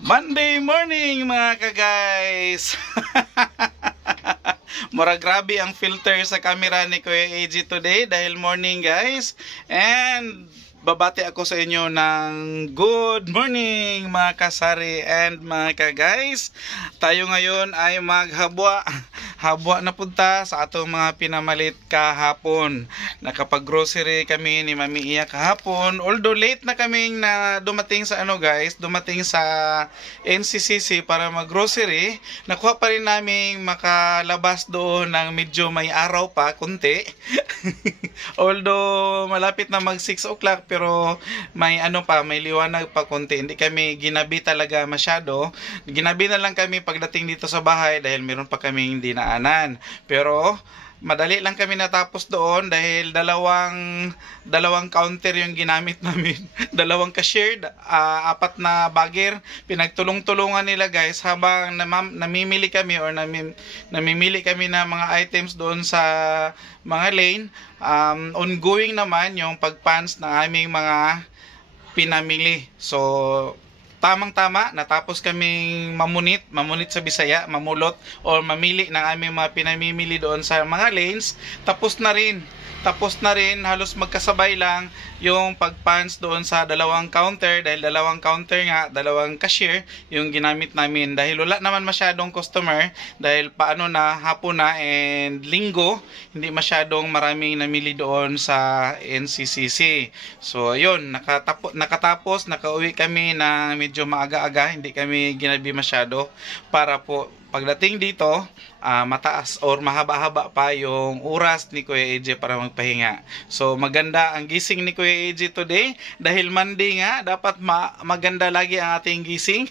Monday morning mga ka-guys. Mura grabe ang filter sa camera ni Kuya AJ today dahil morning guys. And babati ako sa inyo ng good morning mga kasari and mga ka-guys. Tayo ngayon ay maghabwa. Habwa na punta sa atong mga pinamalit kahapon. Nakapag-grocery kami ni Mami Iya kahapon. Although late na kaming na dumating sa dumating sa NCCC para mag-grocery, nakuha pa rin namin makalabas doon ng medyo may araw pa, kunti. Although malapit na mag 6 o'clock pero may may liwanag pa kunti. Hindi kami ginabi talaga masyado. Ginabi na lang kami pagdating dito sa bahay dahil meron pa kaming dinaanan. Pero madali lang kami natapos doon dahil dalawang counter yung ginamit namin. Dalawang cashier, apat na bagger. Pinagtulong-tulungan nila guys habang namimili kami or namimili kami ng mga items doon sa mga lane. Ongoing naman yung pagpans ng aming mga pinamili. So tamang-tama, natapos kaming mamunit sa Bisaya, mamulot o mamili ng aming mga pinamimili doon sa mga lanes. Tapos na rin, halos magkasabay lang yung pagpans doon sa dalawang counter dahil dalawang cashier yung ginamit namin dahil wala naman masyadong customer dahil hapon na and linggo, hindi masyadong maraming namili doon sa NCCC. So ayun, nakatapos, nakauwi kami na medyo maaga-aga, hindi kami ginabi masyado para po pagdating dito, mataas or mahaba-haba pa yung oras ni Kuya AJ para magpahinga. So maganda ang gising ni Kuya AJ today dahil Monday nga, dapat maganda lagi ang ating gising.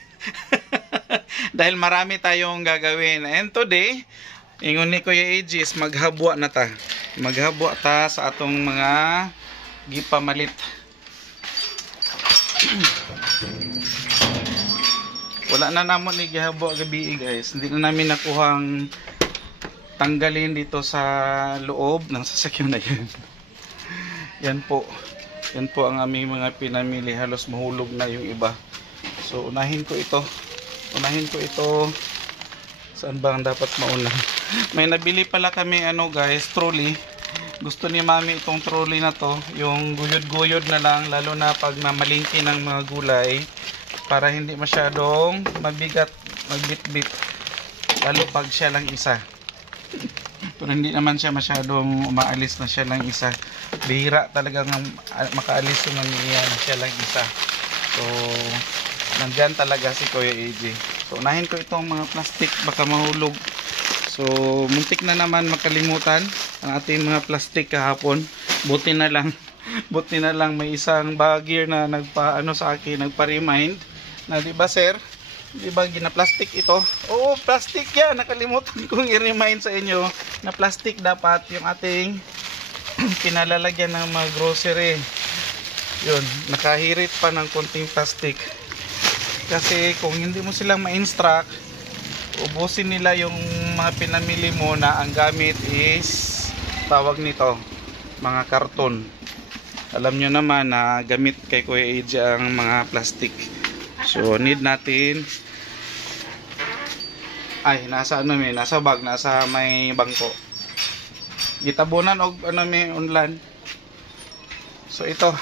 Dahil marami tayong gagawin. And today, ingon ni Kuya AJ is maghabwa na ta. Maghabwa ta sa atong mga gipamalit. Wala na namon ni gihabwa gabi guys. Hindi na namin nakuhang tanggalin dito sa loob ng sasakyan na yan. Yan po ang aming mga pinamili. Halos mahulog na yung iba. So unahin ko ito. Saan ba ang dapat mauna? May nabili pala kami guys, trolley. Gusto ni Mami itong trolley na to. Yung guyod-guyod na lang, lalo na pag mamalingki ng mga gulay. Para hindi masyadong mabigat, magbit-bit. Lalo pag siya lang isa. Pero hindi naman siya masyadong umaalis na siya lang isa. Bihira talagang makaalis yung Mamiya na siya lang isa. So, nandyan talaga si Kuya AJ. So, unahin ko itong mga plastic, baka mahulog. So, muntik na naman makalimutan ang ating mga plastic kahapon. Buti na lang may isang bagger na sa akin, nagpa-remind na di ba sir? Di ba gina-plastic ito? Oo, plastic yan. Nakalimutan kong i-remind sa inyo na plastic dapat yung ating pinalalagyan ng mga grocery. Yun, nakahirit pa ng konting plastic. Kasi kung hindi mo silang ma-instruct, ubusin nila yung mga pinamili mo na ang gamit is tawag nito, mga karton. Alam nyo naman na gamit kay Kuya AJ ang mga plastic. So need natin nasa bag, nasa may bangko. Gitabunan og may unlan. So ito.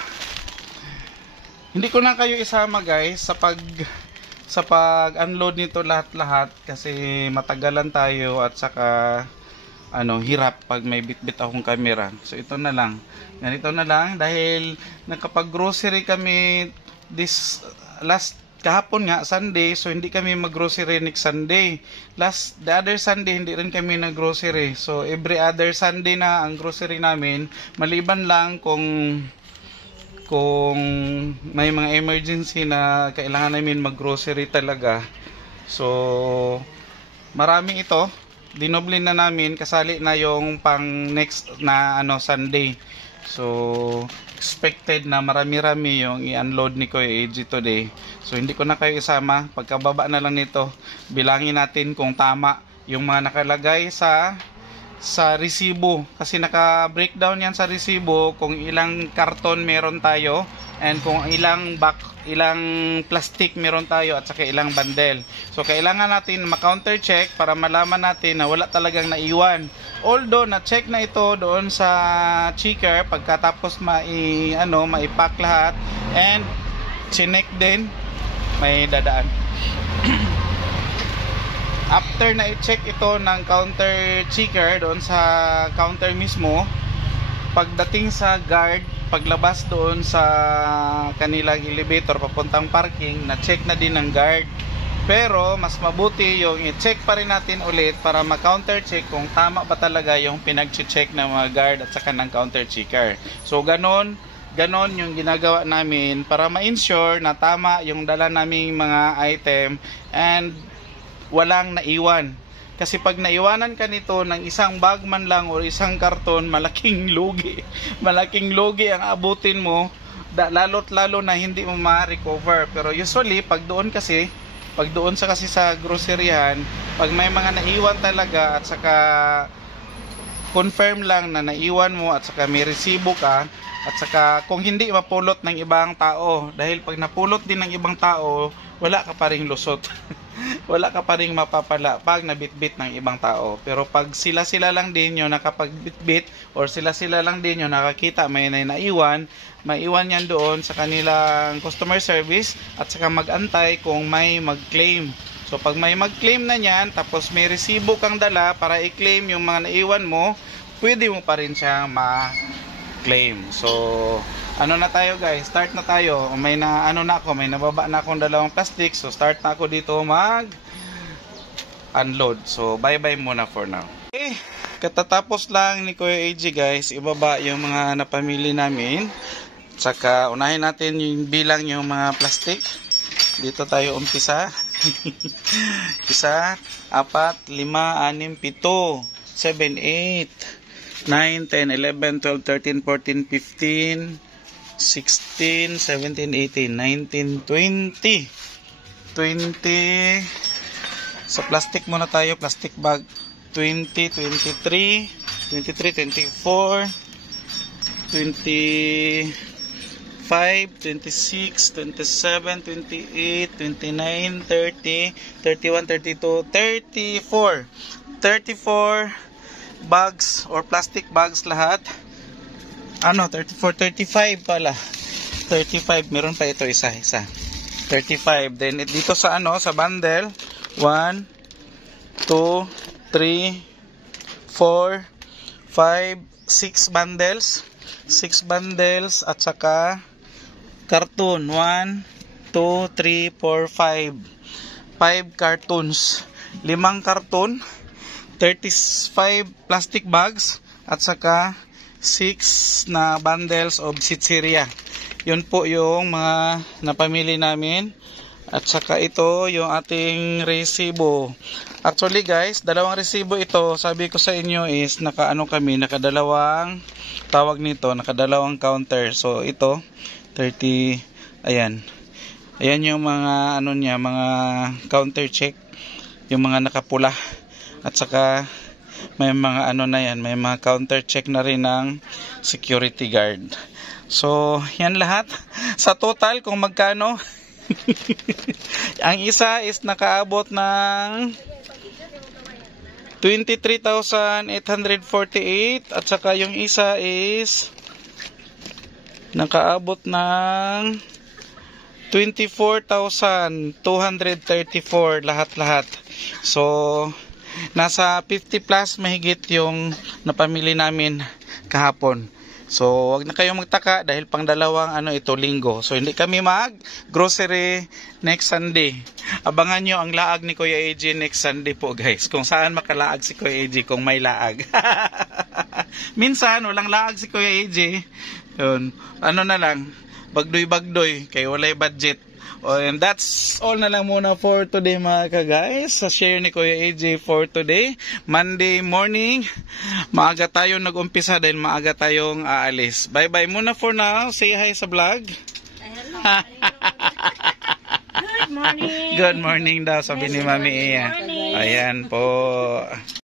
Hindi ko na kayo isama guys sa pag-unload nito lahat-lahat kasi matagalan tayo at saka hirap pag may bitbit akong camera. So ito na lang. Ganito na lang dahil nakapag-grocery kami kahapon nga Sunday, so hindi kami mag-grocery next Sunday. The other Sunday hindi rin kami nag-grocery. So every other Sunday na ang grocery namin, maliban lang kung may mga emergency na kailangan namin mag-grocery talaga. So marami ito. Dinoble na namin, kasali na yung pang next na Sunday. So expected na marami-rami yung i-unload ni Kuya AJ today. So hindi ko na kayo isama. Pagkababa na lang nito, bilangin natin kung tama yung mga nakalagay sa resibo. Kasi naka-breakdown yan sa resibo kung ilang karton meron tayo and kung ilang plastic meron tayo at saka ilang bundle. So kailangan natin ma-counter check para malaman natin na wala talagang naiwan. Although na-check na ito doon sa checker pagkatapos maipack lahat and chinek din, may dadaan. After na i-check ito ng counter checker doon sa counter mismo, pagdating sa guard, paglabas doon sa kanilang elevator papuntang parking, na-check na din ng guard. Pero mas mabuti yung i-check pa rin natin ulit para ma-counter check kung tama ba talaga yung pinag-check ng mga guard at saka ng counter checker. So ganon yung ginagawa namin para ma-ensure na tama yung dala naming mga item and walang naiwan. Kasi pag naiwanan ka nito ng isang bag man lang o isang karton, malaking lugi. Malaking lugi ang abutin mo, lalo't lalo na hindi mo ma-recover. Pero usually, pag doon sa groceryahan, pag may mga naiwan talaga at saka confirm lang na naiwan mo at saka may resibo ka, at saka kung hindi mapulot ng ibang tao, dahil pag napulot din ng ibang tao, wala ka pa ring lusot. Wala ka pa ring mapapala pag nabitbit ng ibang tao. Pero pag sila lang din yung nakapagbitbit or sila lang din yung nakakita may naiwan, maiwan yan doon sa kanilang customer service at saka mag-antay kung may mag-claim. So pag may mag-claim na yan, tapos may resibo kang dala para i-claim yung mga naiwan mo, pwede mo pa rin siyang ma-claim. So ano na tayo guys, start na tayo. May nababa na akong dalawang plastic. So start na ako dito mag-unload. So bye bye muna for now. Okay, katatapos lang ni Kuya AJ guys, ibaba yung mga napamili namin. Tsaka unahin natin yung bilang yung mga plastic. Dito tayo umpisa. 1, 2, 3, 4, 5, 6, 7, 8, 9, 10, 11, 12, 13, 14, 15, 16, 17, 18, 19, 20. 20. Sa plastic muna tayo, plastic bag. 20, 23, 24, 25, 26, 27, 28, 29, 30, 31, 32, 34. 34 bags or plastic bags lahat. 34, 35 pala. 35, meron pa ito isa. 35. Then dito sa sa bundle, 1, 2, 3, 4, 5, 6 bundles. 6 bundles at saka carton. 1, 2, 3, 4, 5. 5 cartons. 5 karton. 35 plastic bags at saka 6 na bundles of sitseria. Yun po yung mga napamili namin. At saka ito yung ating resibo. Actually guys, dalawang resibo ito. Sabi ko sa inyo is nakadalawang nakadalawang counter. So ito 30, ayan. Ayan yung mga mga counter check. Yung mga nakapula. At saka may mga may mga counter check na rin ng security guard. So, yan lahat. Sa total, kung magkano, ang isa is nakaabot ng 23,848 at saka yung isa is nakaabot ng 24,234 lahat-lahat. So, nasa 50 plus mahigit yung napamili namin kahapon. So, wag na kayong magtaka dahil pang dalawang ito linggo. So, hindi kami mag-grocery next Sunday. Abangan nyo ang laag ni Kuya AJ next Sunday po guys. Kung saan makalaag si Kuya AJ kung may laag. Minsan, walang laag si Kuya AJ. Yun. Na lang, bagdoy-bagdoy, kay walay budget. And that's all na lang muna for today mga ka-guys. Sa share ni Kuya AJ for today. Monday morning. Maaga tayo nag-umpisa dahil maaga tayong aalis. Bye-bye muna for now. Say hi sa vlog. Hello. Good morning. Good morning daw sabi ni Mami Iya. Ayan po.